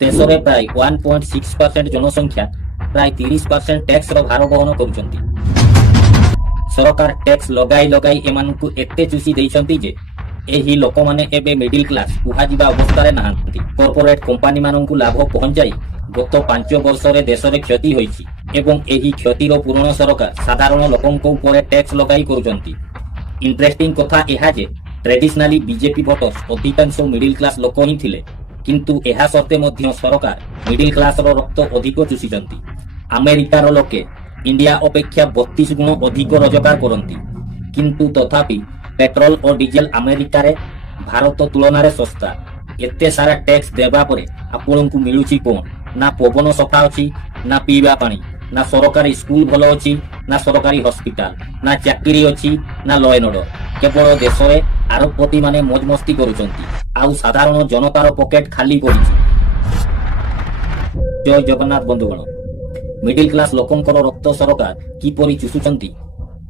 ଦେଶରେ ପ୍ରାୟ 1.6% ଜନସଂଖ୍ୟା ପ୍ରାୟ 30% ଟ୍ୟାକ୍ସର ଭାର ବହନ କରୁଛନ୍ତି। ସରକାର ଟ୍ୟାକ୍ସ ଲଗାଇ ଲଗାଇ ଏମାନଙ୍କୁ ଏତେ ଚୁଷି ଦେଇଛନ୍ତି ଯେ ଏହି ଲୋକମାନେ ଏବେ ମିଡିଲ କ୍ଲାସ କୁହାଯିବା ଅବସ୍ଥାରେ ନାହାନ୍ତି। କର୍ପୋରେଟ କମ୍ପାନୀମାନଙ୍କୁ ଲାଭ ପହଞ୍ଚାଇ ଗତ 5 ବର୍ଷରେ ଦେଶରେ କ୍ଷତି ହୋଇଛି ଏବଂ ଏହି କ୍ଷତିର ପୂରଣ ସରକାର ସାଧାରଣ ଲୋକଙ୍କ ଉପରେ ଟ୍ୟାକ୍ସ ଲଗାଇ କରୁଛନ୍ତି। ଇଣ୍ଟରେଷ୍ଟିଂ କଥା ଏହା ଯେ ଟ୍ରେଡିସନାଲି ବିଜେପି ଭୋଟର୍ସ ଅଧିକାଂଶ ମିଡିଲ କ୍ଲାସ ଲୋକ ହିଁ ଥିଲେ, କିନ୍ତୁ ଏହା ସତ୍ତ୍ୱେ ମଧ୍ୟ ସରକାର ମିଡିଲ କ୍ଲାସର ରକ୍ତ ଅଧିକ ଚୁଷିଛନ୍ତି। ଆମେରିକାର ଲୋକେ ଇଣ୍ଡିଆ ଅପେକ୍ଷା 32 ଗୁଣ ଅଧିକ ରୋଜଗାର କରନ୍ତି, କିନ୍ତୁ ତଥାପି ପେଟ୍ରୋଲ ଓ ଡିଜେଲ ଆମେରିକାରେ ଭାରତ ତୁଳନାରେ ଶସ୍ତା। ଏତେ ସାରା ଟ୍ୟାକ୍ସ ଦେବା ପରେ ଆପଣଙ୍କୁ ମିଳୁଛି କ'ଣ? ନା ପବନ ସଫା ଅଛି, ନା ପିଇବା ପାଣି, ନା ସରକାରୀ ସ୍କୁଲ ଭଲ ଅଛି, ନା ସରକାରୀ ହସ୍ପିଟାଲ, ନା ଚାକିରି ଅଛି, ନା ଲ ଆଣ୍ଡ ଅର୍ଡର। କେବଳ ଦେଶରେ ଆରବପତି ମାନେ ମଜମସ୍ତି କରୁଛନ୍ତି, ଆଉ ସାଧାରଣ ଜନତାର ପକେଟ ଖାଲି ପଡ଼ିଛି। ଜୟ ଜଗନ୍ନାଥ ବନ୍ଧୁଗଣ। ମିଡିଲ କ୍ଲାସ ଲୋକଙ୍କର ରକ୍ତ ସରକାର କିପରି ଚୁଷୁଛନ୍ତି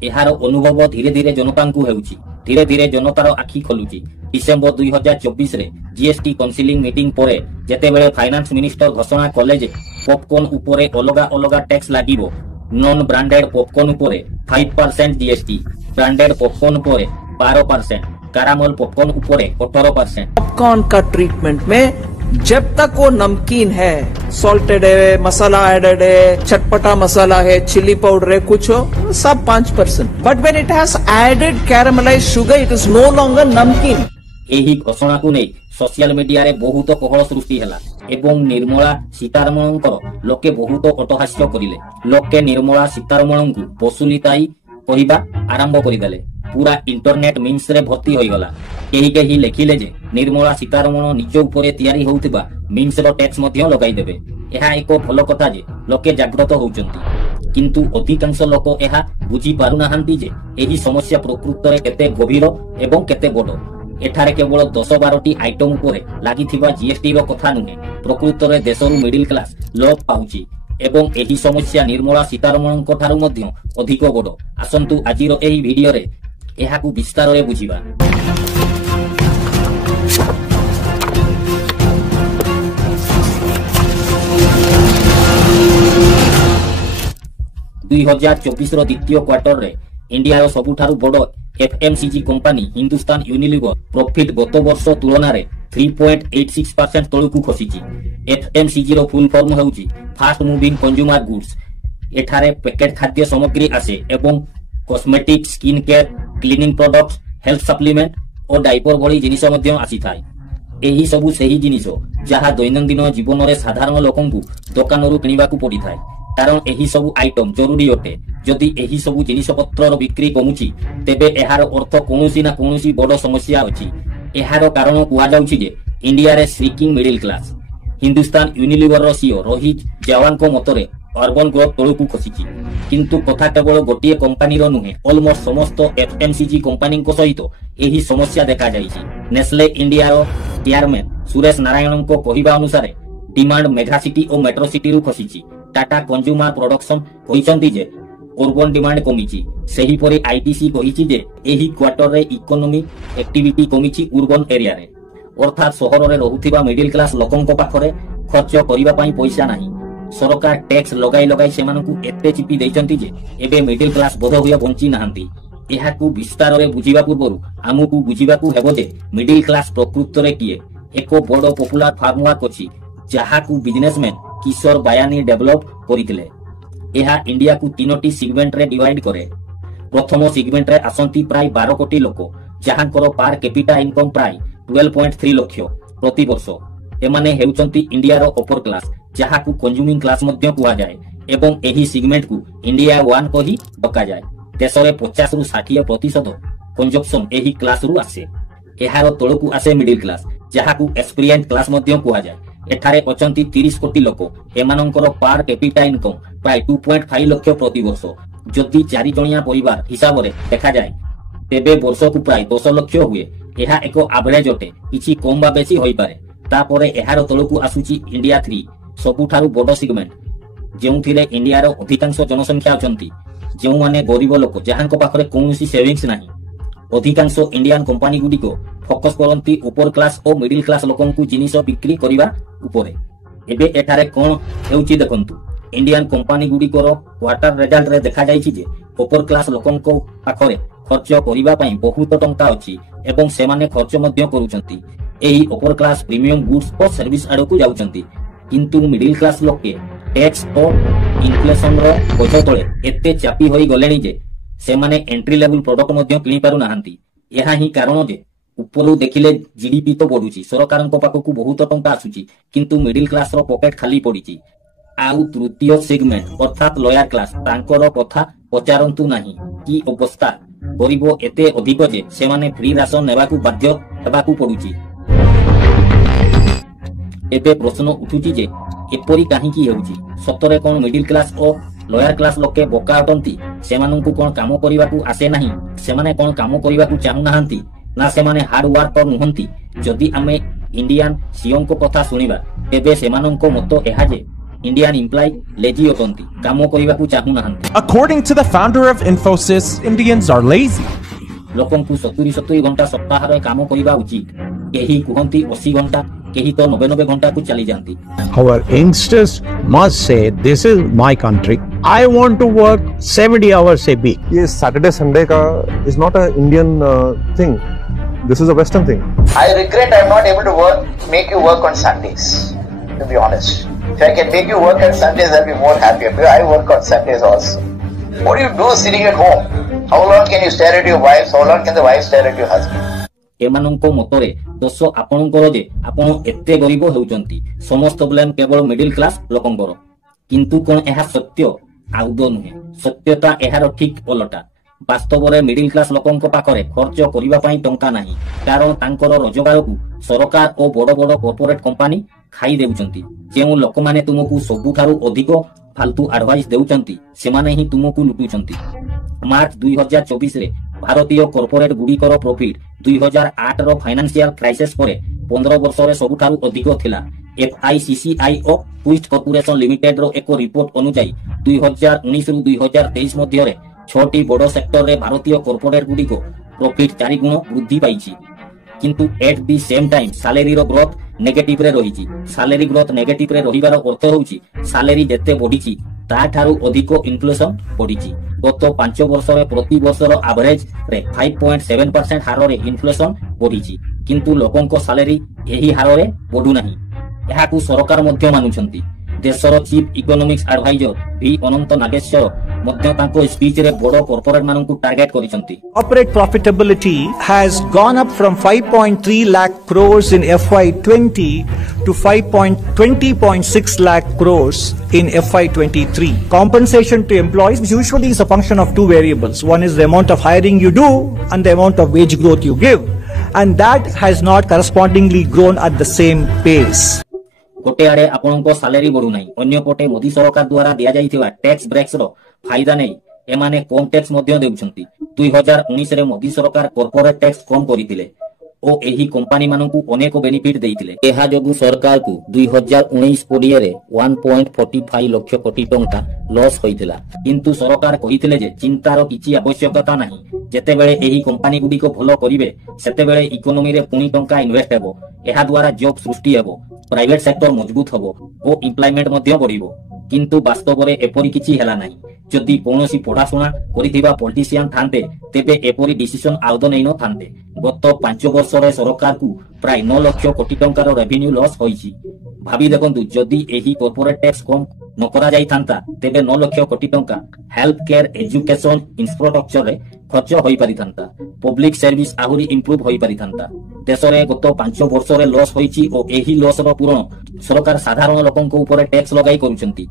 ଏହାର ଅନୁଭବ ଧୀରେ ଧୀରେ ଜନତାଙ୍କୁ ହେଉଛି। ଧୀରେ ଧୀରେ ଜନତାର ଆଖି ଖୋଲୁଛି। ଡିସେମ୍ବର 2024ରେ ଜିଏସଟି କାଉନସିଲ ମିଟିଂ ପରେ ଯେତେବେଳେ ଫାଇନାନ୍ସ ମିନିଷ୍ଟର ଘୋଷଣା କଲେ ଯେ ପପକର୍ନ ଉପରେ ଅଲଗା ଅଲଗା ଟ୍ୟାକ୍ସ ଲାଗିବ, ନନ୍ ବ୍ରାଣ୍ଡେଡ ପପକର୍ନ ଉପରେ 5% ଜିଏସଟି, ବ୍ରାଣ୍ଡେड पॉपकॉर्न ଉପରେ 12%, कैरामल पॉपकॉर्न ଉପରେ 18%। पॉपकॉर्न का ट्रीटमेंट में जब तक वो नमकीन है, सॉल्टेड है, मसाला एडेड है, चटपटा मसाला है, चिली पाउडर है, कुछ हो, सब 5%। But when it has added caramelised sugar, it is no longer namkeen. ଏହି ଘୋଷଣାକୁ ନେଇ ସୋସିଆଲ ମିଡିଆରେ ବହୁତ କୋହଳ ସୃଷ୍ଟି ହେଲା ଏବଂ ନିର୍ମଳା ସୀତାରମଣଙ୍କର ଲୋକେ ବହୁତ ଅଟହାସ୍ୟ କରିଲେ। ଲୋକେ ନିର୍ମଳା ସୀତାରମଣଙ୍କୁ ବସୁଲିତାଇ କହିବା ଆରମ୍ଭ କରିଦେଲେ। पूरा इंटरनेट मीम्स रे भर्ती होइगला। केही केही लेखिले जे निर्मला सीतारमण निज उपरे तयारी होउतिबा मीम्स रो टैक्स मध्य लगाई देबे। एहा एको भलो कथा जे लोके जागृत होउचंती, किंतु अधिकांश लोक एहा बुझी पारु नाहांती जे एही समस्या प्रकृत रे केते गभीर एवं केते बड़। एठारे केवल 10-12टी आइटम उपरे लागिथिबा जीएसटी रो कथा नुहे। प्रकृत रे देशरु मिडिल क्लास लोप पाउची एवं एही समस्या निर्मला सीतारमणଙ୍କ ଠାରୁ ମଧ୍ୟ ଅଧିକ ବଡ଼। ଆସନ୍ତୁ ଆଜିର ଏହି ଭିଡିଓରେ ଏହାକୁ ବିସ୍ତାରରେ ବୁଝିବା। ଦୁଇ ହଜାର 24ର ଦ୍ୱିତୀୟ କ୍ୱାର୍ଟରରେ ଇଣ୍ଡିଆର ସବୁଠାରୁ ବଡ଼ FMCG company Hindustan Unilever profit ଗତ ବର୍ଷ ତୁଳନାରେ 3.86% ତଳକୁ ଖସିଛି। ଏଫଏମସିଜିର ଫୁଲ୍ ଫର୍ମ ହେଉଛି ଫାଷ୍ଟ ମୁଭିଂ କନଜ୍ୟୁମର ଗୁଡ୍ସ। ଏଠାରେ ପ୍ୟାକେଟ୍ ଖାଦ୍ୟ ସାମଗ୍ରୀ ଆସେ ଏବଂ cosmetic, skin care, cleaning product, health supplement ଓ ଡାଇପର ଭଳି ଜିନିଷ ମଧ୍ୟ ଆସିଥାଏ। ଏହି ସବୁ ସେହି ଜିନିଷ ଯାହା ଦୈନନ୍ଦିନ ଜୀବନରେ ସାଧାରଣ ଲୋକଙ୍କୁ ଦୋକାନରୁ କିଣିବାକୁ ପଡ଼ିଥାଏ, କାରଣ ଏହି ସବୁ ଆଇଟମ ଜରୁରୀ ଅଟେ। ଯଦି ଏହି ସବୁ ଜିନିଷପତ୍ରର ବିକ୍ରି କମୁଛି, ତେବେ ଏହାର ଅର୍ଥ କୌଣସି ନା କୌଣସି ବଡ଼ ସମସ୍ୟା ଅଛି। ଏହାର କାରଣ କୁହାଯାଉଛି ଯେ ଇଣ୍ଡିଆରେ ଶ୍ରିଙ୍କିଂ ମିଡିଲ କ୍ଲାସ। ହିନ୍ଦୁସ୍ତାନ ୟୁନିଲିଭରର ସିଓ ରୋହିତ ଜୱାନଙ୍କ ମତରେ ଅର୍ବାନ ଗ୍ରୋଥ ତଳକୁ ଖସିଛି। କିନ୍ତୁ କଥା କେବଳ ଗୋଟିଏ କମ୍ପାନୀର ନୁହେଁ, ଅଲମୋଷ୍ଟ ସମସ୍ତ ଏଫଏମସିଜି କମ୍ପାନୀଙ୍କ ସହିତ ଏହି ସମସ୍ୟା ଦେଖାଯାଇଛି। ନେସ୍ଲେ ଇଣ୍ଡିଆର ଚେୟାରମ୍ୟାନ ସୁରେଶ ନାରାୟଣଙ୍କ କହିବା ଅନୁସାରେ ଡିମାଣ୍ଡ ମେଗାସିଟି ଓ ମେଟ୍ରୋ ସିଟିରୁ ଖସିଛି। ଟାଟା କନଜ୍ୟୁମର ପ୍ରଡକ୍ସନ କହିଛନ୍ତି ଯେ ଅର୍ବାନ ଡିମାଣ୍ଡ କମିଛି। ସେହିପରି ଆଇଟିସି କହିଛି ଯେ ଏହି କ୍ୱାର୍ଟରରେ ଇକୋନୋମିକ ଆକ୍ଟିଭିଟି କମିଛି ଉର୍ବନ ଏରିଆରେ, ଅର୍ଥାତ୍ ସହରରେ ରହୁଥିବା ମିଡିଲ କ୍ଲାସ ଲୋକଙ୍କ ପାଖରେ ଖର୍ଚ୍ଚ କରିବା ପାଇଁ ପଇସା ନାହିଁ। ସରକାର ଟ୍ୟାକ୍ସ ଲଗାଇ ଲଗାଇ ସେମାନଙ୍କୁ ଏତେ ଚିପି ଦେଇଛନ୍ତି ଯେ ଏବେ ମିଡିଲ କ୍ଲାସ ବୋଧହୁଏ ବଞ୍ଚି ନାହାନ୍ତି। ଏହାକୁ ବିସ୍ତାରରେ ବୁଝିବା ପୂର୍ବରୁ ଆମକୁ ବୁଝିବାକୁ ହେବ ଯେ ମିଡିଲ କ୍ଲାସ ପ୍ରକୃତରେ କିଏ। ଏକ ବଡ଼ ପପୁଲାର ଫ୍ରେମୱାର୍କ ଅଛି ଯାହାକୁ ବିଜନେସମ୍ୟାନ କିଶୋର ବାୟାନୀ ଡେଭଲପ କରିଥିଲେ। ଏହା ଇଣ୍ଡିଆକୁ 3ଟି ସେଗମେଣ୍ଟରେ ଡିଭାଇଡ କରେ। ପ୍ରଥମ ସେଗମେଣ୍ଟରେ ଆସନ୍ତି ପ୍ରାୟ 12 କୋଟି ଲୋକ, ଯାହାଙ୍କର ପାର କ୍ୟାପିଟା ଇନକମ ପ୍ରାୟ 12.3 ଲକ୍ଷ ପ୍ରତିବର୍ଷ। ଏମାନେ ହେଉଛନ୍ତି ଇଣ୍ଡିଆର ଅପର କ୍ଲାସ, ଯାହାକୁ କନଜ୍ୟୁମିଂ କ୍ଲାସ ମଧ୍ୟ କୁହାଯାଏ ଏବଂ ଏହି ସେଗମେଣ୍ଟକୁ ଇଣ୍ଡିଆ 1 କହି ଡକାଯାଏ। ଦେଶରେ 50ରୁ 60% କନଜମ୍ପସନ ଏହି କ୍ଲାସରୁ ଆସେ। ଏହାର ତଳକୁ ଆସେ ମିଡିଲ କ୍ଲାସ, ଯାହାକୁ ଏକ୍ସପିରିଏନ୍ସ କ୍ଲାସ ମଧ୍ୟ କୁହାଯାଏ। ଏଠାରେ ଅଛନ୍ତି 30 କୋଟି ଲୋକ। ଏମାନଙ୍କର ପାର କ୍ୟାପିଟା ଇନକମ ପ୍ରାୟ 2.5 ଲକ୍ଷ ପ୍ରତିବର୍ଷ। ଯଦି 4 ଜଣିଆ ପରିବାର ହିସାବରେ ଦେଖାଯାଏ, ତେବେ ବର୍ଷକୁ ପ୍ରାୟ 10 ଲକ୍ଷ ହୁଏ। ଏହା ଏକ ଆଭରେଜ ଅଟେ, କିଛି କମ ବା ବେଶୀ ହୋଇପାରେ। ତାପରେ ଏହାର ତଳକୁ ଆସୁଛି ଇଣ୍ଡିଆ 3, ସବୁଠାରୁ ବଡ଼ ସେଗମେଣ୍ଟ, ଯେଉଁଥିରେ ଇଣ୍ଡିଆର ଅଧିକାଂଶ ଜନସଂଖ୍ୟା ଅଛନ୍ତି, ଯେଉଁମାନେ ଗରିବ ଲୋକ ଯାହାଙ୍କ ପାଖରେ କୌଣସି ସେଭିଂସ ନାହିଁ। ଅଧିକାଂଶ ଇଣ୍ଡିଆନ କମ୍ପାନୀ ଗୁଡ଼ିକ ଫୋକସ କରନ୍ତି ଉପର କ୍ଲାସ ଓ ମିଡିଲ କ୍ଲାସ ଲୋକଙ୍କୁ ଜିନିଷ ବିକ୍ରି କରିବା ଉପରେ। एबे एठारे कोन हेउची देखंतु इंडियन कंपनी गुडिकर क्वार्टर रिजल्ट रे देखा जायछि जे अपर क्लास लोकंको पाखरे खर्च करिबा पई बहुत टंका अछि एवं सेमाने खर्च मध्य करूचंती एही अपर क्लास प्रीमियम गुड्स और सर्विस आडो को जाउचंती किंतु मिडिल क्लास लोक के टैक्स और इन्फ्लेशन रो बोझ तळे एते चापी होई गलेनी जे सेमाने एंट्री लेवल प्रोडक्ट मध्य किनि पारु नाहंती एहा ही कारण जे उपरु देखिले जीडीपी तो बढ़ुची सरकारक पाखकु बहुत टंका आसुची किंतु मिडिल क्लास रो पॉकेट खाली पड़िची आउ तृतीय सेगमेंट अर्थात लोअर क्लास तांकर कथा पचारंतु नाही की अवस्था गरीब एते अधिक जे सेमाने फ्री राशन नेबाकु बाध्य हेबाकु पड़ुची एबे प्रश्न उठुची जे एपरी काहीकि हेउची सतरे कोन मिडिल क्लास और लोअर क्लास लोके बोका अटंती सेमानंकु कोन काम करिबाकु आसे नाही सेमाने कोन काम करिबाकु चाहू नाहंती ना सेमाने हार्ड वर्क नुहंती जदि आमे इंडियन सीओ को कथा सुनिबा तेबे सेमानंको मत एहा जे इंडियन एम्प्लॉय लेजी अटंती काम करिबाकु चाहू नाहंती According to the founder of Infosys, Indians are lazy. लोकंकु 70 घंटा सप्ताह रे काम करिबा उचित केही कुहंती 80 घंटा केही तो 90 घंटा को चली जानती Our youngsters must say, this is my country. I want to work 70 hours a week. ये Saturday Sunday का is not a Indian thing. This is a Western thing. I regret I'm not able to make you work on Sundays, to be honest. If I can make you work on Sundays, I'll be more happier. Because I work on Sundays also. What do you do sitting at home? How long can you stare at your wife? How long can the wife stare at your husband? एमानंको मतरे दोष आपणकर जे आपण एते गरीब हेउचंती समस्त blame केवल middle class लोकंकर किंतु कोन एहा सत्य आउदो नुहे सत्यता एहार ठीक ओलटा वास्तव रे मिडिल क्लास लोकंको पाखरे खर्च करिबा पई टंका नाही कारण तांकर रोजगार को सरकार ओ बड़ बड़ कॉर्पोरेट कंपनी खाई देउचंती जेउ लोक माने तुमको सबुठारु अधिक फालतू एडवाइस देउचंती सेमाने ही तुमको लुटुचंती मार्च 2024 रे भारतीय कॉर्पोरेट गुडिकर प्रॉफिट 2008 रो फाइनेंशियल क्राइसिस परे 15 वर्ष रे सबुठारु अधिक थिला FICCI ओ ट्विस्ट कॉर्पोरेशन लिमिटेड रो एक रिपोर्ट अनुसार 2019 रु 2023 मध्य रे 6टी बड़ सेक्टर रे भारतीय कॉर्पोरेट गुडिको प्रॉफिट 4 गुण वृद्धि पाइछि किंतु at the same time salary रो ग्रोथ नेगेटिव रे रहिछि सैलरी ग्रोथ नेगेटिव रे रहिबार अर्थ होउछि सैलरी जेते बढ़िछि ता ठारू अधिक इन्फ्लेशन बढ़िछि गत 5 वर्ष रे प्रति वर्ष रो एवरेज रे 5.7% हार रे इन्फ्लेशन बढ़िछि किंतु लोकंको सैलरी एही हार रे बढ़ु नाही एहाकू सरकार मध्य मानुछंती देशर चीफ इकोनॉमिक्स एडवाइजर भी अनंत नागेश्वर मध्य तांको स्पीच रे बड़ कॉर्पोरेट माननकू टारगेट करिसंती Corporate profitability has gone up from 5.3 lakh crores in FY20 to 5.20.6 lakh crores in FY23. Compensation to employees usually is a function of two variables. One is the amount of hiring you do and the amount of wage growth you give. And that has not correspondingly grown at the same pace. गोटे आड़े आपणको salary बढ़ू नाही अन्य पटे मोदी सरकार द्वारा दिया जाइथिबा tax breaks रो फायदा नै एमाने कम टैक्स मध्य देउछंती 2019 रे मोदी सरकार कॉर्पोरेट टैक्स कम करितिले ओ एही कंपनी माननकू अनेक बेनिफिट देइतिले एहा जगु सरकार को 2019-20 रे 1.45 लाख कोटी टंका लॉस होइतिला किंतु सरकार कहितिले जे चिंतार किछि आवश्यकता नाही जेतेबेले एही कंपनी गुडी को भलो करिवे सेतेबेले इकोनॉमी रे पुनी टंका इन्वेस्ट हेबो एहा द्वारा जॉब सृष्टि हेबो प्राइवेट सेक्टर मजबूत हबो ओ एम्प्लॉयमेंट मध्य बढ़िबो किंतु वास्तव रे एपरि किछि हेला नाही जदि कोनोसी पढ़ाशुना करिथिबा पॉलिटिशियन थान्ते तेबे एपरि डिसिजन आउदो नै न थान्ते गत 5 वर्ष रे सरकार को प्राय 9 लाख कोटी टंकार रेवेन्यू लॉस होईछि भाबी देखंतु जदि एही कॉर्पोरेट टैक्स कम न करा जाई थांता तेबे 9 लाख कोटी टंका हेल्थ केयर एजुकेशन इंफ्रास्ट्रक्चर रे खर्च होई पारि थांता पब्लिक सर्विस आहुरी इंप्रूव होई पारि थांता देश रे गत 5 वर्ष रे लॉस होईछि ओ एही लॉस रो पूरण सरकार साधारण लोकंको ऊपर टैक्स लगाई करूचंती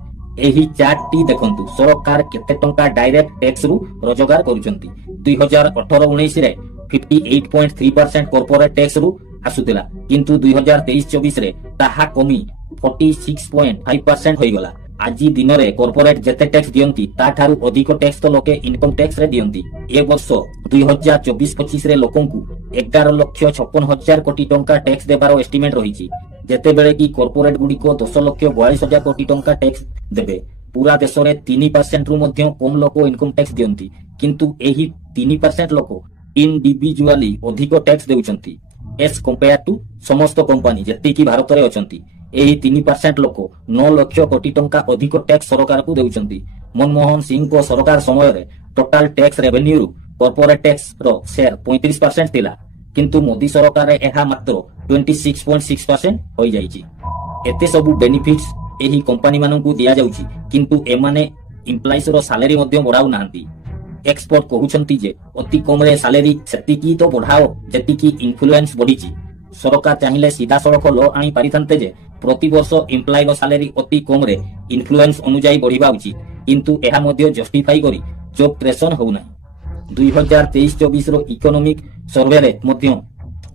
एही चार्ट टी देखंतु सरकार केते टंका डायरेक्ट टैक्स रु रोजगार करूचंती 2018-19 रे 58.3% कॉर्पोरेट टैक्स रु आसुतिला किंतु 2023-24 रे ताहा कमी 46.5% होई गला आजी दिन रे कॉर्पोरेट जेते टैक्स दियंती ता ठारू अधिक टैक्स तो लोके इनकम टैक्स रे दियंती ए वर्ष 2024-25 रे लोकंकू 11,56,000 कोटी टंका टैक्स देबार एस्टिमेट रहिछि जेते बेले की कॉर्पोरेट गुडी को 10,42,000 कोटी टंका टैक्स देबे पूरा देश रे 3% रु मध्य कम लोक इनकम टैक्स दियंती किंतु एही 3% लोक इंडिविजुअली अधिक टैक्स देउचंती एज कंपेयर टू समस्त कंपनी जेतिकी भारत रे अछंती एही 3% लोक 9 लाख कोटी टंका अधिक टैक्स सरकार को देउचंती। मनमोहन सिंह को सरकार समय रे टोटल टैक्स रेवेन्यू रु कॉर्पोरेट टैक्स रो शेयर 35% थिला किंतु मोदी सरकार रे एहा मात्र 26.6% होई जाईची। एते सब बेनिफिट्स एही कंपनी मानन को दिया जाउची किंतु एमाने एम्प्लॉइज रो सैलरी मध्ये बढ़ाउ नांती। एक्सपर्ट कहउछंती जे अति कम रे सैलरी सेतिकी तो बढ़ाओ जेतिकी इन्फ्लुएंस बढ़ीची। सरकार चाहिए सीधा सड़क लो आनी पारिथान्ते जे प्रति वर्ष एम्प्लॉय रो सैलरी अति कम रे इन्फ्लुएंस अनुसार बढ़िबा उचित किंतु एहा मध्ये जस्टिफाई करी जॉब क्रिएशन हो नै। 2023-24 रो इकोनॉमिक सर्वे रे मध्ये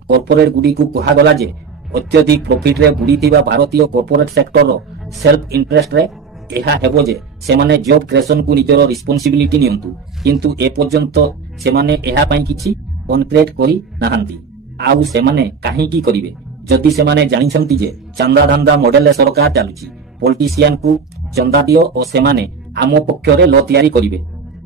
कॉर्पोरेट गुडी को कहा गला जे अत्यधिक प्रॉफिट रे बुडीथिबा भारतीय कॉर्पोरेट सेक्टर रो सेल्फ इंटरेस्ट रे एहा हेबो जे सेमाने जॉब क्रिएशन को निजरो रिस्पांसिबिलिटी नियंतु किंतु ए पर्यंत सेमाने एहा पई किछि कॉन्क्रीट करी नाहंती। आउ सेमाने काहे की करिवे जदि सेमाने जानिछंती जे चंदा धंदा मॉडल रे सरकार चालुची पॉलिटिशियन को चंदा दियो और सेमाने आम पक्षरे लो तयारी करिवे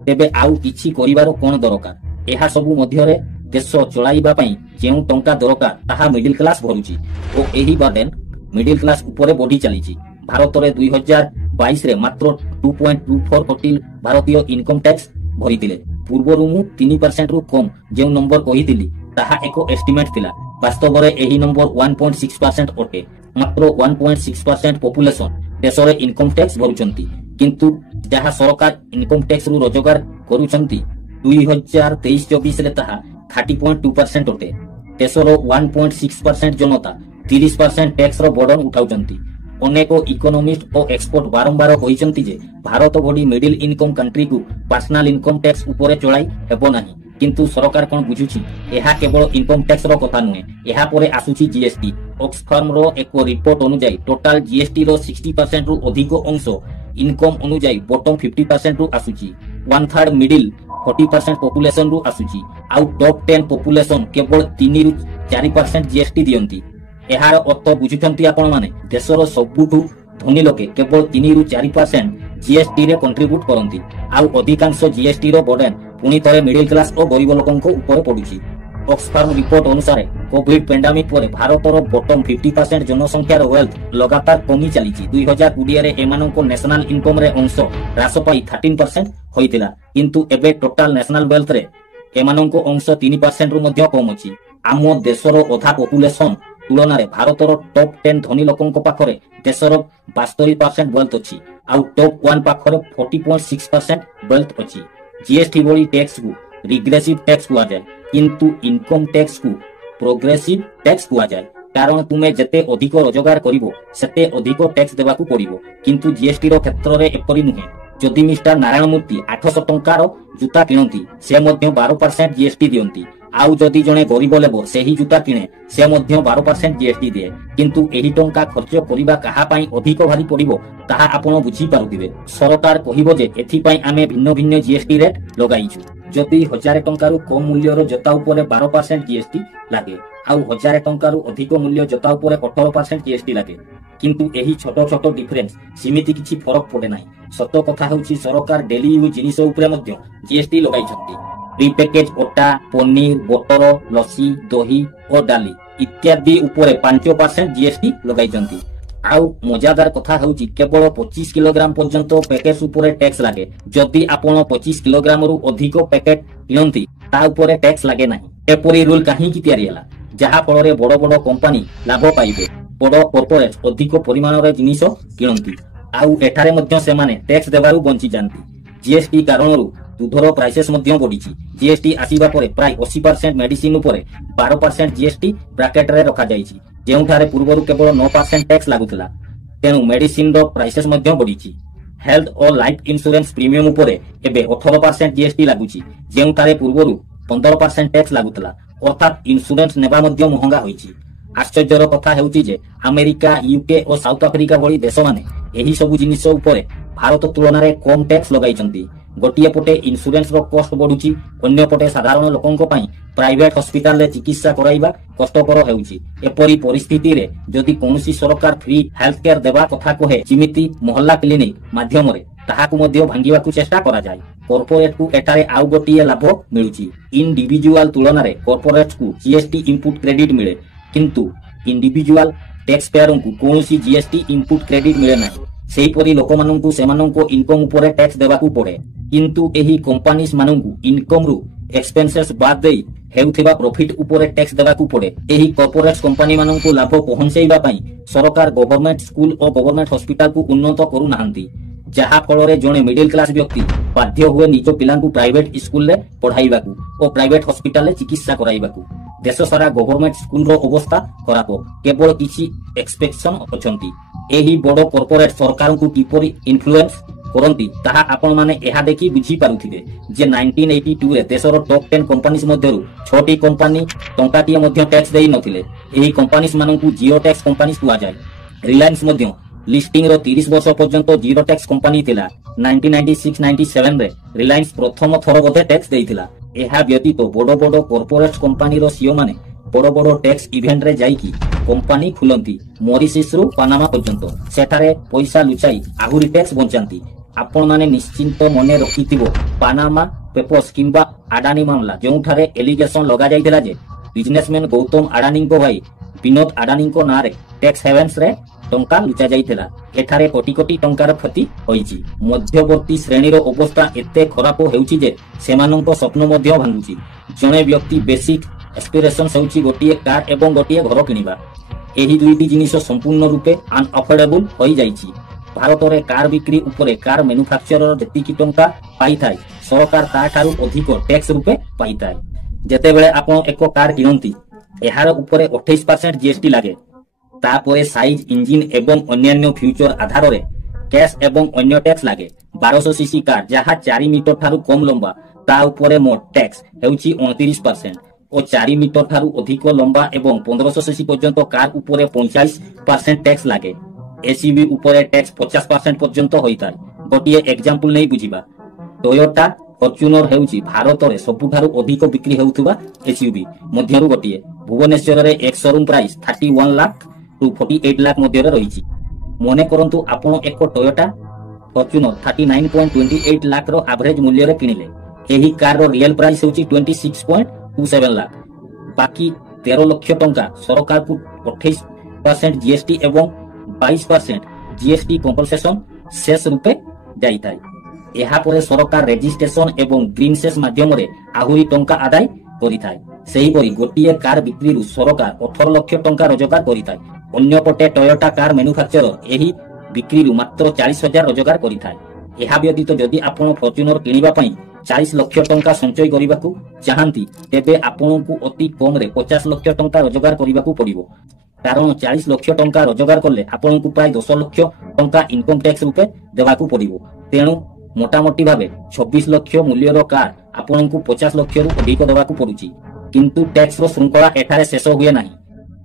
तेबे आउ किछि करिवारो कोन दरकार। एहा सबु मध्य रे देश चलाइबा पई जेउ टंका दरकार ताहा मिडिल क्लास भरुची और एही बर्डन मिडिल क्लास ऊपर बढ़ी चलीची। भारत रे 2022 रे मात्र 2.24 कोटी भारतीय इनकम टैक्स भरितिले। पूर्वरु मु 3% रु कम जेउ नंबर कहितिली ताहा एको एस्टिमेट थिला। वास्तव रे एही नंबर 1.6% अटे। मात्र 1.6% पॉपुलेशन देश रे इनकम टैक्स भरुचंती किंतु जहा सरकार इनकम टैक्स रु रोजगार करूचंती 2023-24 रे ताहा 30.2% अटे। देशर 1.6% जनता 30% टैक्स रो बर्डन उठाउचंती। अनेक इकोनॉमिस्ट और एक्सपर्ट बारंबार कहिसंती जे Bharat Bhadi middle income country को पर्सनल इनकम टैक्स ऊपर चलाई हेबो नाही किंतु सरकार कोन बुझुची एहा केवल इनकम टैक्स रो कथा नुहे एहा परे आसुची जीएसटी। ऑक्सफार्म रो एक रिपोर्ट अनुसार टोटल जीएसटी रो 60% रु अधिक अंश इनकम अनुसार बॉटम 50% रु आसुची। 1/3 मिडिल 40% पॉपुलेशन रु आसुची आउ टॉप 10 पॉपुलेशन केवल 3 रु 4% जीएसटी दियंती। एहार अर्थ बुझुचंती आपण माने देशर सबुठु धनी लोके केवल 3 रु 4% जीएसटी रे कंट्रीब्यूट करंती आउ अधिकांश जीएसटी रो बर्डन पुनी तरे मिडिल क्लास और गरीब लोकंको ऊपर पडुची। ऑक्सफार्म रिपोर्ट अनुसार कोविड पेंडेमिक पर भारतर बॉटम 50% जनसंख्यार वेल्थ लगातार कमी चलीची। 2020 रे एमाननको नेशनल इनकम रे अंश ह्रास पाई 13% होइतिला किंतु एबे टोटल नेशनल वेल्थ रे एमाननको अंश 3% रु मध्ये कम अछि। आम देशर अधा पॉपुलेशन तुलना रे भारतर टॉप 10 धनी लोकंको पाखरे देशर 72% वेल्थ अछि आउ टॉप 1 पाखरे 40.6% वेल्थ अछि। जीएसटी भली टैक्स को रिग्रेसिव टैक्स कुआ जाय किंतु इनकम टैक्स को प्रोग्रेसिव टैक्स कुआ जाय कारण तुमे जते अधिक रोजगार करिवो सेते अधिक टैक्स देबाकू पड़िवो किंतु जीएसटी रो क्षेत्र रे एपरि नुहे। जदि मिस्टर नारायण मूर्ति 800 टंकार जूता किणंती से मध्य 12% जीएसटी दियंती आउ जदि जणे गरीब लेबर सेही जूता किणे से मध्य 12% जीएसटी दिए किंतु एही टंका खर्च करिबा कहा पई अधिक भारी पड़िवो ताहा आपण बुझी पारुथिबे। सरकार कहिबो जे एथि पई आमे भिन्न भिन्न जीएसटी रेट लगाइछु। जदि 1000 टंकारु कम मूल्यर जता उपरे 12% जीएसटी लागे आउ 1000 टंकारु अधिक मूल्य जता उपरे 18% जीएसटी लागे किंतु एही छोटो छोटो डिफरेंस सिमिति किछि फरक पड़े नाही। सत कथा होछि सरकार डेली यूज जिनिस उपरे मध्य जीएसटी लगाइछंती। प्रीपैकेज अटा पनीर बटर लस्सी दही और डाली इत्यादि उपरे 5% जीएसटी लगाइछंती। आउ मजादार कथा होछि केवल 25 किलोग्राम पर्यंत पैकेट उपरे टैक्स लागे। जदि आपण 25 किलोग्राम रु अधिक पैकेट किनंती ता उपरे टैक्स लागे नाही। एपरि रूल काहे की तयारी हला जहा फल रे बड़ बड़ कंपनी लाभ पाइबे बड़ कॉर्पोरेट अधिक परिमाण रे जिनिस किनंती आउ एठारे मध्य सेमाने टैक्स देबारु बंची जानती। जीएसटी कारणरू दूधर प्राइसेस मध्य बढ़ीची। जीएसटी आसीबा परे प्राय 80% मेडिसिन उपरे 12% जीएसटी ब्रैकेट रे रखा जाईची जेउठारे पूर्वरु केवल 9% टैक्स लागुतला तेनु मेडिसिन रो प्राइसेस मध्य बढ़ीची। हेल्थ और लाइफ इंश्योरेंस प्रीमियम उपरे एबे 18% जीएसटी लागुची जेउठारे पूर्वरु 15% टैक्स लागुतला अर्थात इंश्योरेंस नेबा मध्य महंगा होईची। आश्चर्यर कथा हेउची जे अमेरिका यूके और साउथ आफ्रिका भली देश माने एही सबु जिनिस उपरे भारत तुलना रे कम टैक्स लगाइचंती। गोटिए पटे इंश्योरेंस रो कॉस्ट बढ़ुची अन्य पटे साधारण लोकंको पई प्राइवेट हॉस्पिटल रे चिकित्सा कराइबा कष्टकर हेउची। एपरी परिस्थिति रे जदि कोनोसी सरकार फ्री हेल्थ केयर देबा कथा कहे जिमिति मोहल्ला क्लिनिक माध्यम रे ତାହାକୁ ମଧ୍ୟ ଭାଙ୍ଗିବାକୁ ଚେଷ୍ଟା କରାଯାଏ। କର୍ପୋରେଟକୁ ଏଠାରେ ଆଉ ଗୋଟିଏ ଲାଭ ମିଳୁଛି। ଇଣ୍ଡିଭିଜୁଆଲ ତୁଳନାରେ କର୍ପୋରେଟକୁ ଜିଏସଟି ଇନପୁଟ କ୍ରେଡିଟ୍ ମିଳେ, କିନ୍ତୁ ଇଣ୍ଡିଭିଜୁଆଲ ଟ୍ୟାକ୍ସ ପେୟରଙ୍କୁ କୌଣସି ଜିଏସଟି ଇନପୁଟ କ୍ରେଡିଟ୍ ମିଳେ ନାହିଁ। ସେହିପରି ଲୋକମାନଙ୍କୁ ସେମାନଙ୍କ ଇନକମ୍ ଉପରେ ଟ୍ୟାକ୍ସ ଦେବାକୁ ପଡେ, କିନ୍ତୁ ଏହି କମ୍ପାନୀଜ ମାନଙ୍କୁ ଇନକମ୍ରୁ ଏକ୍ସପେନ୍ସେସ୍ ବାଦ ଦେଇ ହେଉଥିବା ପ୍ରଫିଟ୍ ଉପରେ ଟ୍ୟାକ୍ସ ଦେବାକୁ ପଡେ। ଏହି କର୍ପୋରେଟ କମ୍ପାନୀମାନଙ୍କୁ ଲାଭ ପହଞ୍ଚାଇବା ପାଇଁ ସରକାର ଗଭର୍ଣ୍ଣମେଣ୍ଟ ସ୍କୁଲ ଓ ଗଭର୍ଣ୍ଣମେଣ୍ଟ ହସ୍ପିଟାଲକୁ ଉନ୍ନତ କରୁନାହାନ୍ତି, ଯାହା ଫଳରେ ଜଣେ ମିଡିଲ କ୍ଲାସ ବ୍ୟକ୍ତି ବାଧ୍ୟ ହୁଏ ନିଜ ପିଲାଙ୍କୁ ପ୍ରାଇଭେଟ ସ୍କୁଲରେ ପଢାଇବାକୁ ଓ ପ୍ରାଇଭେଟ ହସ୍ପିଟାଲରେ ଚିକିତ୍ସା କରାଇବାକୁ। ଦେଶ ସାରା ଗଭର୍ଣ୍ଣମେଣ୍ଟ ସ୍କୁଲର ଅବସ୍ଥା ଖରାପ, କେବଳ କିଛି ଏକ୍ସପେକ୍ସନ ଅଛନ୍ତି। ଏହି ବଡ଼ କର୍ପୋରେଟ ସରକାରଙ୍କୁ କିପରି ଇନଫ୍ଲୁଏନ୍ସ କରନ୍ତି ତାହା ଆପଣମାନେ ଏହା ଦେଖି ବୁଝିପାରୁଥିବେ ଯେ 1982ରେ ଦେଶର ଟପ୍ 10 କମ୍ପାନୀଜ ମଧ୍ୟରୁ 6ଟି କମ୍ପାନୀ ଟଙ୍କାଟିଏ ମଧ୍ୟ ଟ୍ୟାକ୍ସ ଦେଇ ନଥିଲେ। ଏହି କମ୍ପାନୀଜ ମାନଙ୍କୁ ଜିରୋ ଟ୍ୟାକ୍ସ କମ୍ପାନୀଜ କୁହାଯାଏ। ରିଲାଏନ୍ସ ମଧ୍ୟ ଲିଷ୍ଟିଂର 30 ବର୍ଷ ପର୍ଯ୍ୟନ୍ତ ଜିରୋ ଟ୍ୟାକ୍ସ କମ୍ପାନୀ ଥିଲା। 1996-97ରେ ରିଲାଏନ୍ସ ପ୍ରଥମ ଥର ବୋଧେ ଟ୍ୟାକ୍ସ ଦେଇଥିଲା। ଏହା ବ୍ୟତୀତ ବଡ଼ ବଡ଼ କର୍ପୋରେଟ କମ୍ପାନୀର ସିଓ ମାନେ ବଡ଼ ବଡ଼ ଟ୍ୟାକ୍ସ ଇଭେଣ୍ଟରେ ଯାଇକି କମ୍ପାନୀ ଖୋଲନ୍ତି, ମରିସସରୁ ପାନାମା ପର୍ଯ୍ୟନ୍ତ। ସେଠାରେ ପଇସା ଲୁଚାଇ ଆହୁରି ଟ୍ୟାକ୍ସ ବଞ୍ଚାନ୍ତି। ଆପଣମାନେ ନିଶ୍ଚିନ୍ତ ମନେ ରଖିଥିବ ପାନାମା ପେପର୍ସ କିମ୍ବା ଆଡାନୀ ମାମଲା, ଯେଉଁଠାରେ ଏଲିଗେସନ ଲଗାଯାଇଥିଲା ଯେ ବିଜନେସମ୍ୟାନ ଗୌତମ ଆଡାନୀଙ୍କ ଭାଇ ବିନୋଦ ଆଡାନୀଙ୍କ ନାଁରେ ଟ୍ୟାକ୍ସ ହେଭେନ୍ସରେ ଟଙ୍କା ଲୁଚା ଯାଇଥିଲା। ଏଠାରେ କୋଟି କୋଟି ଟଙ୍କାର କ୍ଷତି ହୋଇଛି। ମଧ୍ୟବର୍ତ୍ତୀ ଶ୍ରେଣୀର ଅବସ୍ଥା ଏତେ ଖରାପ ହେଉଛି ଯେ ସେମାନଙ୍କ ସ୍ୱପ୍ନ ମଧ୍ୟ ଭାଙ୍ଗୁଛି। ଜଣେ ବ୍ୟକ୍ତି ବେସିକ ଏସ୍ପିରେସନ ହେଉଛି ଗୋଟିଏ କାର ଏବଂ ଗୋଟିଏ ଘର କିଣିବା। ଏହି ଦୁଇଟି ଜିନିଷ ସମ୍ପୂର୍ଣ୍ଣ ରୂପେ ଅନଅଫୋର୍ଡେବଲ ହୋଇଯାଇଛି। ଭାରତରେ କାର ବିକ୍ରି ଉପରେ କାର ମ୍ୟାନୁଫ୍ୟାକ୍ଚରର ଯେତିକି ଟଙ୍କା ପାଇଥାଏ, ସରକାର ତାଠାରୁ ଅଧିକ ଟ୍ୟାକ୍ସ ରୂପେ ପାଇଥାଏ। ଯେତେବେଳେ ଆପଣ ଏକ କାର କିଣନ୍ତି, ଏହାର ଉପରେ 28% ଜିଏସଟି ଲାଗେ। ତାପରେ ସାଇଜ, ଇଞ୍ଜିନ ଏବଂ ଅନ୍ୟାନ୍ୟ ଫ୍ୟୁଚର ଆଧାରରେ କ୍ୟାଶ ଏବଂ ଅନ୍ୟ ଟ୍ୟାକ୍ସ ଲାଗେ। 1200 ସିସି କାର ଯାହା 4 ମିଟର ଠାରୁ କମ ଲମ୍ବା, ତା ଉପରେ ମୋଟ ଟ୍ୟାକ୍ସ ହେଉଛି 29% ଓ 4 ମିଟର ଠାରୁ ଅଧିକ ଲମ୍ବା ଏବଂ 1500 ସିସି ପର୍ଯ୍ୟନ୍ତ କାର ଉପରେ 45% ଟ୍ୟାକ୍ସ ଲାଗେ। ଏସୟୁଭି ଉପରେ ଟ୍ୟାକ୍ସ 50% ପର୍ଯ୍ୟନ୍ତ ହୋଇଥାଏ। ଗୋଟିଏ ଏକ୍ସାମ୍ପଲ ନେଇ ବୁଝିବା। ଟୋୟୋଟା ଫର୍ଚ୍ୟୁନର ହେଉଛି ଭାରତରେ ସବୁଠାରୁ ଅଧିକ ବିକ୍ରି ହେଉଥିବା ଏସୟୁଭି ମଧ୍ୟରୁ ଗୋଟିଏ। ଭୁବନେଶ୍ୱରରେ ଏକ ଶୋରୁମ ପ୍ରାଇସ୍ 31 ଲାଖ ଟୁ 48 ଲାଖ ମଧ୍ୟରେ ରହିଛି। ମନେ କରନ୍ତୁ ଆପଣ ଏକ ଟୋୟୋଟା ଫର୍ଚ୍ୟୁନର 39.28 ଲାଖର ଆଭରେଜ ମୂଲ୍ୟରେ କିଣିଲେ। ଏହି କାରର ରିଏଲ ପ୍ରାଇସ୍ ହେଉଛି 26.27 ଲାଖ। ବାକି 13 ଲକ୍ଷ ଟଙ୍କା ସରକାରକୁ 28% ଜିଏସଟି ଏବଂ 22% ଜିଏସଟି କମ୍ପନସେସନ ସେସ୍ ରୂପେ ଯାଇଥାଏ। ଏହାପରେ ସରକାର ରେଜିଷ୍ଟ୍ରେସନ ଏବଂ ଗ୍ରୀନ ସେସ୍ ମାଧ୍ୟମରେ ଆହୁରି ଟଙ୍କା ଆଦାୟ କରିଥାଏ। ସେହିପରି ଗୋଟିଏ କାର ବିକ୍ରିରୁ ସରକାର 18 ଲକ୍ଷ ଟଙ୍କା ରୋଜଗାର କରିଥାଏ। ଅନ୍ୟପଟେ ଟୋୟୋଟା କାର ମ୍ୟାନୁଫ୍ୟାକ୍ଚରର ଏହି ବିକ୍ରିରୁ ମାତ୍ର 40,000 ରୋଜଗାର କରିଥାଏ। ଏହା ବ୍ୟତୀତ ଯଦି ଆପଣ ଫର୍ଚ୍ୟୁନର କିଣିବା ପାଇଁ 40 ଲକ୍ଷ ଟଙ୍କା ସଞ୍ଚୟ କରିବାକୁ ଚାହାନ୍ତି, ତେବେ ଆପଣଙ୍କୁ ଅତି କମରେ 50 ଲକ୍ଷ ଟଙ୍କା ରୋଜଗାର କରିବାକୁ ପଡ଼ିବ। କାରଣ 40 ଲକ୍ଷ ଟଙ୍କା ରୋଜଗାର କଲେ ଆପଣଙ୍କୁ ପ୍ରାୟ 10 ଲକ୍ଷ ଟଙ୍କା ଇନକମ୍ ଟ୍ୟାକ୍ସ ରୂପେ ଦେବାକୁ ପଡ଼ିବ। ତେଣୁ ମୋଟାମୋଟି ଭାବେ 26 ଲକ୍ଷ ମୂଲ୍ୟର କାର ଆପଣଙ୍କୁ 50 ଲକ୍ଷରୁ ଅଧିକ ଦେବାକୁ ପଡୁଛି। କିନ୍ତୁ ଟ୍ୟାକ୍ସର ଶୃଙ୍ଖଳା ଏଠାରେ ଶେଷ ହୁଏ ନାହିଁ।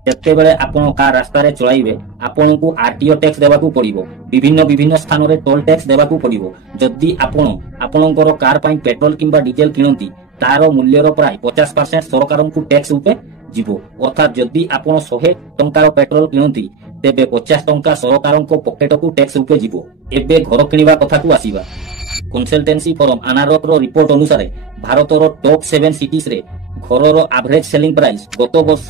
ଯେତେବେଳେ ଆପଣ କାର ରାସ୍ତାରେ ଚଳାଇବେ, ଆପଣଙ୍କୁ ଆରଟିଓ ଟ୍ୟାକ୍ସ ଦେବାକୁ ପଡ଼ିବ। ବିଭିନ୍ନ ସ୍ଥାନରେ ଟୋଲ ଟ୍ୟାକ୍ସ ଦେବାକୁ ପଡ଼ିବ। ଯଦି ଆପଣ ଆପଣଙ୍କର କାର ପାଇଁ ପେଟ୍ରୋଲ କିମ୍ବା ଡିଜେଲ କିଣନ୍ତି, ତାର ମୂଲ୍ୟର ପ୍ରାୟ 50% ସରକାରଙ୍କୁ ଟ୍ୟାକ୍ସ ରୂପେ ଯିବ। ଅର୍ଥାତ୍ ଯଦି ଆପଣ 100 ଟଙ୍କାର ପେଟ୍ରୋଲ କିଣନ୍ତି, ତେବେ 50 ଟଙ୍କା ସରକାରଙ୍କ ପକେଟକୁ ଟ୍ୟାକ୍ସ ରୂପେ ଯିବ। ଏବେ ଘର କିଣିବା କଥାକୁ ଆସିବା। କନସଲଟାନ୍ସି ଫର୍ମ ଆନାରକର ରିପୋର୍ଟ ଅନୁସାରେ ଭାରତର ଟପ୍ 7 ସିଟିଜରେ ଘରର ଆଭରେଜ ସେଲିଂ ପ୍ରାଇସ୍ ଗତ ବର୍ଷ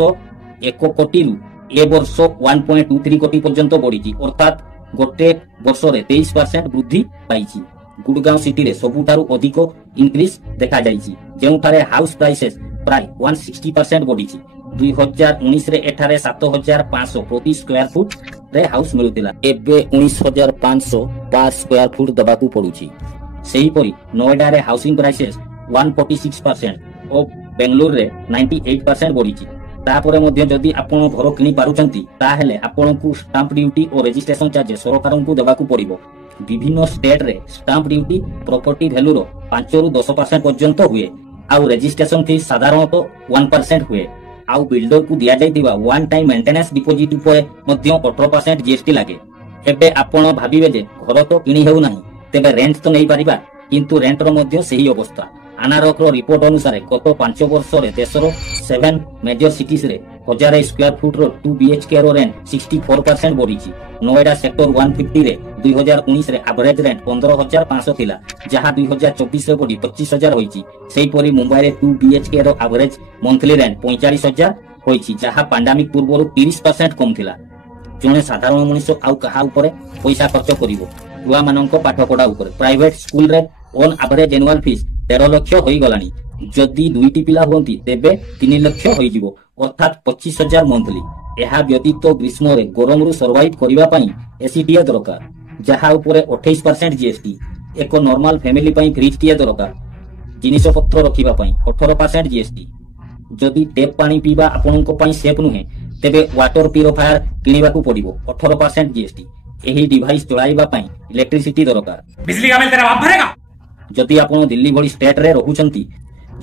1 କୋଟିରୁ ଏ ବର୍ଷ 1.23 କୋଟି ପର୍ଯ୍ୟନ୍ତ ବଢିଛି। ଅର୍ଥାତ୍ ଗୋଟେ ବର୍ଷରେ 23% ବୃଦ୍ଧି ପାଇଛି। ଗୁଡଗାଁଓ ସିଟିରେ ସବୁଠାରୁ ଅଧିକ ଇନକ୍ରିଜ ଦେଖାଯାଇଛି, ଯେଉଁଠାରେ ହାଉସ ପ୍ରାଇସେସ୍ ପ୍ରାୟ 160% ବଢିଛି। 2019ରେ ଏଠାରେ 7,500 ପ୍ରତି ସ୍କୋୟାର ଫୁଟ ରେ ହାଉସ ମିଳୁଥିଲା, ଏବେ 19,500 ପାର ସ୍କୋୟାର ଫୁଟ ଦେବାକୁ ପଡୁଛି। ସେହିପରି ନୋଏଡାରେ ହାଉସିଂ ପ୍ରାଇସେସ୍ 146% ଓ ବେଙ୍ଗଲୁରୁରେ 98% ବଢିଛି। ତାପରେ ମଧ୍ୟ ଯଦି ଆପଣ ଘର କିଣି ପାରୁଛନ୍ତି, ତାହେଲେ ଆପଣଙ୍କୁ ଷ୍ଟାମ୍ପ ଡ୍ୟୁଟି ଓ ରେଜିଷ୍ଟ୍ରେସନ ଚାର୍ଜେସ୍ ସରକାରଙ୍କୁ ଦେବାକୁ ପଡିବ। ବିଭିନ୍ନ ଷ୍ଟେଟରେ ଷ୍ଟାମ୍ପ ଡ୍ୟୁଟି ପ୍ରପର୍ଟି ଭ୍ୟାଲୁର 5ରୁ 10% ପର୍ଯ୍ୟନ୍ତ ହୁଏ, ଆଉ ରେଜିଷ୍ଟ୍ରେସନ ଫିସ୍ ସାଧାରଣତଃ 1% ହୁଏ। ଆଉ ବିଲ୍ଡରକୁ ଦିଆଯାଇଥିବା ୱାନ୍ ଟାଇମ୍ ମେଣ୍ଟେନାନ୍ସ ଡିପୋଜିଟ୍ ଉପରେ ମଧ୍ୟ 18% ଜିଏସଟି ଲାଗେ। ଏବେ ଆପଣ ଭାବିବେ ଯେ ଘର ତ କିଣି ହେଉନାହିଁ, ତେବେ ରେଣ୍ଟ ତ ନେଇପାରିବା, କିନ୍ତୁ ରେଣ୍ଟର ମଧ୍ୟ ସେହି ଅବସ୍ଥା। ଆନାରକର ରିପୋର୍ଟ ଅନୁସାରେ ଗତ 5 ବର୍ଷରେ ଦେଶର 7 ମେଜର ସିଟିଜରେ 1000 स्क्वायर फुट रो 2 BHK रो रेंट 64% बढ़ी। नोएडा सेक्टर 150 रे 2019 रे एवरेज रेंट 15500 थिला जहां 2024 रे बढ़ी 25000 होईची। सेही परी मुंबई रे 2 BHK रो एवरेज मंथली रेंट 45000 होईची जहां पैंडेमिक पूर्व 30% कम थिला। जने साधारण मनुष्य आउ कहा ऊपर पैसा खर्च करिवो छुआ मानक पाठ पढ़ा ऊपर प्राइवेट स्कूल रे on average annual fees 13 lakh होई गलानी। जदि दुईटी पिला होंती तेबे 3 लाख होई जिवो अर्थात 25000 मंथली। एहा व्यतीत ग्रीष्म रे गरम रु सर्वाइव करिवा पई एसीटीए दरकार जहा ऊपर 28% जीएसटी। एक नॉर्मल फैमिली पई फ्रिज टिए दरकार जिनिस पत्र रखिबा पई 18% जीएसटी। जदि टेप पानी पीबा आपनक पई सेफ नुहे तेबे वाटर प्यूरिफायर किनिबाकू पड़िबो 18% जीएसटी। एही डिवाइस चलाइबा पई इलेक्ट्रिसिटी दरकार। बिजली का बिल तेरा बाप भरेगा। जदि आपण दिल्ली भली स्टेट रे रहुचंती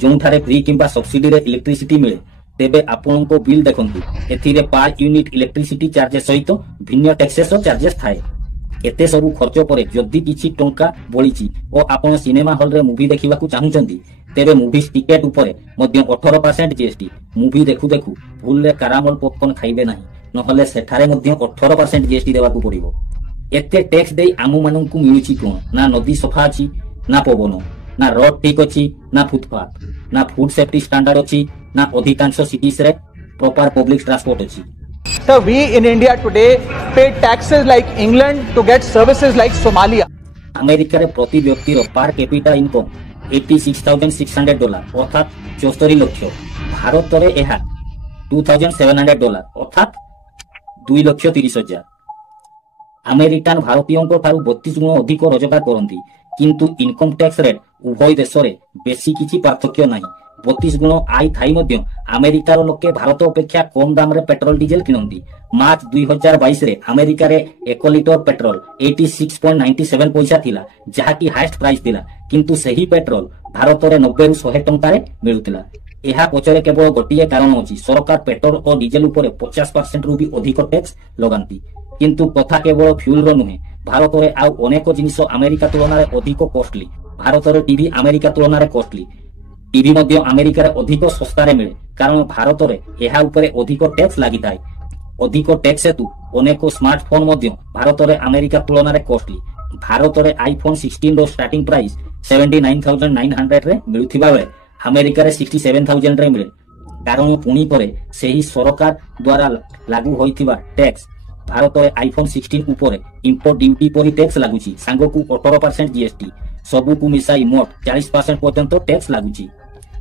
जोंठारे फ्री किंबा सब्सिडी रे इलेक्ट्रिसिटी मिले तेबे आपनको बिल देखंतु एथिरे पर यूनिट इलेक्ट्रिसिटी चार्जेस सहित भिन्न टैक्सेस चार्जेस थाए। एते सब खर्च परे जदि किछि टंका बळीची ओ आपण सिनेमा हॉल रे मूवी देखिबाकू चाहुचंती तेबे मूवी टिकेट ऊपर मध्य 18% जीएसटी। मूवी देखु देखु भूल रे कारामल पॉपकॉर्न खाइबे नाही नहले सेठारे मध्य 18% जीएसटी देबाकू पड़िबो। एते टैक्स देई आमु माननकू मिलुची कोन ना नदी सफा अछि ना पवन ना रोड ठीक अछि ना फुटपाथ ना फूड सेफ्टी स्टैंडर्ड अछि ना अधिकांश सिटीज रे प्रॉपर पब्लिक ट्रांसपोर्ट अछि। So we in India today pay taxes like England to get services like Somalia. America रे प्रति व्यक्ति रो पर कैपिटा इनकम $86,600 अर्थात 74 लाख। भारत रे एहा $2,700 अर्थात 2,30,000। अमेरिकान भारतीयों को ठारू 32 गुण अधिक रोजगार करती किंतु इनकम टैक्स रेट उभय देश में बेसी किछि पार्थक्य नहीं। 32 गुण आय थाई मध्य अमेरिकार लोके भारत अपेक्षा कम दाम रे पेट्रोल डीजेल किनती। मार्च 2022 रे अमेरिका रे 1 लिटर पेट्रोल 86.97 पैसा थिला जहाकी हाईएस्ट प्राइस थिला किंतु सही पेट्रोल भारत रे 90 रु 100 टंका रे मिलुतिला। एहा पछरे केवल गोटिए कारण अछि सरकार पेट्रोल और डीजेल ऊपर 50% रु भी अधिक टैक्स लगांती किंतु कथा केवल फ्यूल रो नुहे। भारत रे आउ अनेक जिनिस अमेरिका तुलना रे अधिक कॉस्टली। भारत रे टीवी अमेरिका तुलना रे कॉस्टली। टीवी मध्य अमेरिका रे अधिक सस्ता रे मिले कारण भारत रे एहा ऊपर अधिक टैक्स लागि थाए। अधिक टैक्स हेतु अनेक स्मार्टफोन मध्य भारत रे अमेरिका तुलना रे कॉस्टली। भारत रे आईफोन 16 रो स्टार्टिंग प्राइस 79,900 रे मिलुथिबा बेले अमेरिका रे 67,000 रे मिले कारण पुणी परे सेही सरकार द्वारा लागू होइथिबा टैक्स भारत रे आईफोन 16 ऊपर इंपोर्ट ड्यूटी परि टैक्स लागुची सांगो को 18% जीएसटी सबु को मिसाई मोट 40% पर्यंत टैक्स लागुची।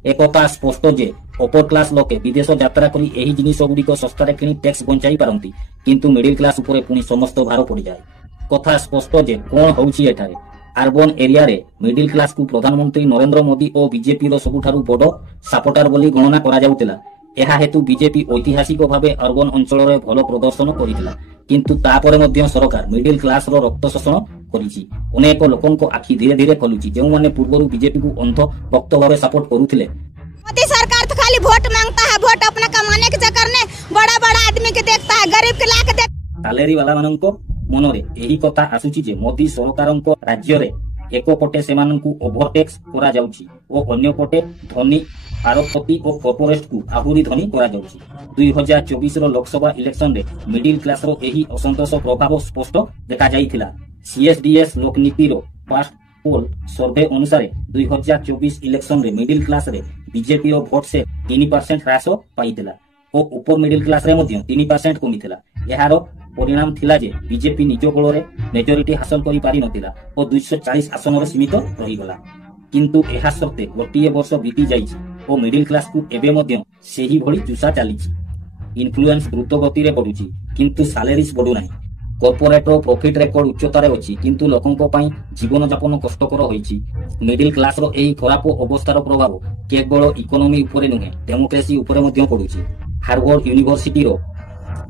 एकता स्पष्ट जे अपर क्लास लोके विदेश यात्रा करी एही जिनिस गुड़िक सस्तारे किनी टैक्स बंचाई पारंती किंतु मिडिल क्लास ऊपर पुणी समस्त भार पड़ जाए। कथा स्पष्ट जे कोन होउची एठारे अर्बन एरिया रे मिडिल क्लास को प्रधानमंत्री नरेंद्र मोदी और बीजेपी रो सबुठारु बड़ सपोर्टर बोली गणना करा जाउतिला। एहा हेतु बीजेपी ऐतिहासिक भावे अर्बन अंचल रे भलो प्रदर्शन करितिला किंतु तापरे मध्य सरकार मिडिल क्लास रो रक्त शोषण करिछि। अनेक लोकन को आखि धीरे धीरे खोलुछि जेउ माने पूर्वरु बीजेपी को अंध भक्त भावे सपोर्ट करुथिले। मोदी सरकार तो खाली वोट मांगता है, वोट अपना कमाने के चक्कर में बड़ा बड़ा आदमी के देखता है, गरीब के लाके देख सैलरी वाला माननको मनरे एही कथा आसुछि जे मोदी सरकारक राज्य रे एक पटे सेमानकु ओभरटैक्स करा जाउछि ओ अन्य पटे धनी आरोपति और कॉर्पोरेट को आहुरी धनी करा जाउछि। 2024 रो लोकसभा इलेक्शन रे मिडिल क्लास रो एही असंतोष प्रभाव स्पष्ट देखा जाइथिला। सीएसडीएस लोकनीति रो पास्ट पोल सर्वे अनुसार 2024 इलेक्शन रे मिडिल क्लास रे बीजेपी रो वोट से 3% ह्रास पाइथिला और ऊपर मिडिल क्लास रे मध्य 3% कमिथिला। एहारो परिणाम थिला जे बीजेपी निज गोल रे मेजॉरिटी हासिल करि पारि नथिला और 240 आसन रे सीमित रहि गला किंतु एहा सत्ते गोटिए वर्ष बीती जाइछि और मिडिल क्लास को एबे मध्य सेही भली चुसा चालिछि। इन्फ्लुएंस द्रुत गति रे बढ़ुछि किंतु सैलरीज बढ़ु नाही। कॉर्पोरेट रो प्रॉफिट रेकॉर्ड उच्चतारे अछि किंतु लोकंक पई जीवन यापन कष्टकर होइछि। मिडिल क्लास रो एही खराब अवस्थार प्रभाव केवल इकोनॉमी ऊपर नुहे डेमोक्रेसी ऊपर मध्य पडुछि। हार्वर्ड यूनिवर्सिटी रो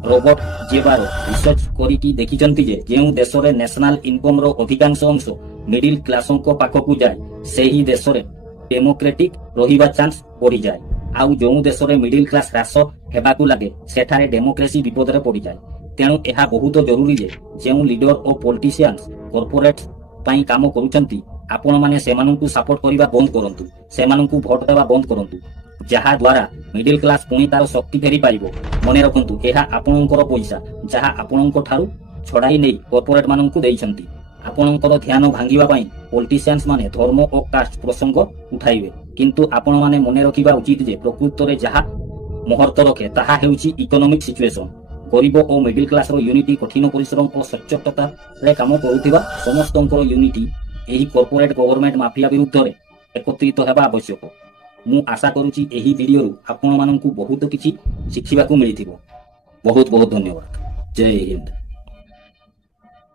रोबर्ट जेबारो रिसर्च करिकी देखिचंती जे जेउ देश रे नेशनल इनकम रो अधिकांश अंश मिडिल क्लासंक पाखकु जाय सेही देश रे डेमोक्रेटिक रहिबा चांस बढ़ी जाए आउ जो देश रे मिडिल क्लास ह्रास हेबाकू लागे सेठारे डेमोक्रेसी विपद रे पड़ी जाए। तेणु एहा बहुत जरूरी जे जेउ लीडर और पॉलिटिशियंस कॉर्पोरेट पई काम करूचंती आपण माने सेमानंकु सपोर्ट करिबा बंद करंतु, सेमानंकु भोट देबा बंद करंतु। ଯାହା ଦ୍ୱାରା ମିଡିଲ କ୍ଲାସ ପୁଣି ତାର ଶକ୍ତି ଫେରି ପାରିବ। ମନେ ରଖନ୍ତୁ, ଏହା ଆପଣଙ୍କର ପଇସା ଯାହା ଆପଣଙ୍କ ଠାରୁ ଛଡାଇ ନେଇ କର୍ପୋରେଟ ମାନଙ୍କୁ ଦେଇଛନ୍ତି। ଆପଣଙ୍କର ଧ୍ୟାନ ଭାଙ୍ଗିବା ପାଇଁ ପଲିଟିସିଆନ୍ସ ମାନେ ଧର୍ମ ଓ କାଷ୍ଟ ପ୍ରସଙ୍ଗ ଉଠାଇବେ, କିନ୍ତୁ ଆପଣମାନେ ମନେ ରଖିବା ଉଚିତ ଯେ ପ୍ରକୃତରେ ଯାହା ମହତ୍ତ୍ୱ ରଖେ ତାହା ହେଉଛି ଇକୋନୋମିକ ସିଚୁଏସନ। ଗରିବ ଓ ମିଡିଲ କ୍ଲାସର ୟୁନିଟି, କଠିନ ପରିଶ୍ରମ ଓ ସଚ୍ଚୋଟତାରେ କାମ କରୁଥିବା ସମସ୍ତଙ୍କର ୟୁନିଟି ଏହି କର୍ପୋରେଟ ଗଭର୍ଣ୍ଣମେଣ୍ଟ ମାଫିଆ ବିରୁଦ୍ଧରେ ଏକତ୍ରିତ ହେବା ଆବଶ୍ୟକ। ମୁଁ ଆଶା କରୁଛି ଏହି ଭିଡିଓରୁ ଆପଣମାନଙ୍କୁ ବହୁତ କିଛି ଶିଖିବାକୁ ମିଳିଥିବ। ବହୁତ ବହୁତ ଧନ୍ୟବାଦ। ଜୟ ହିନ୍ଦ।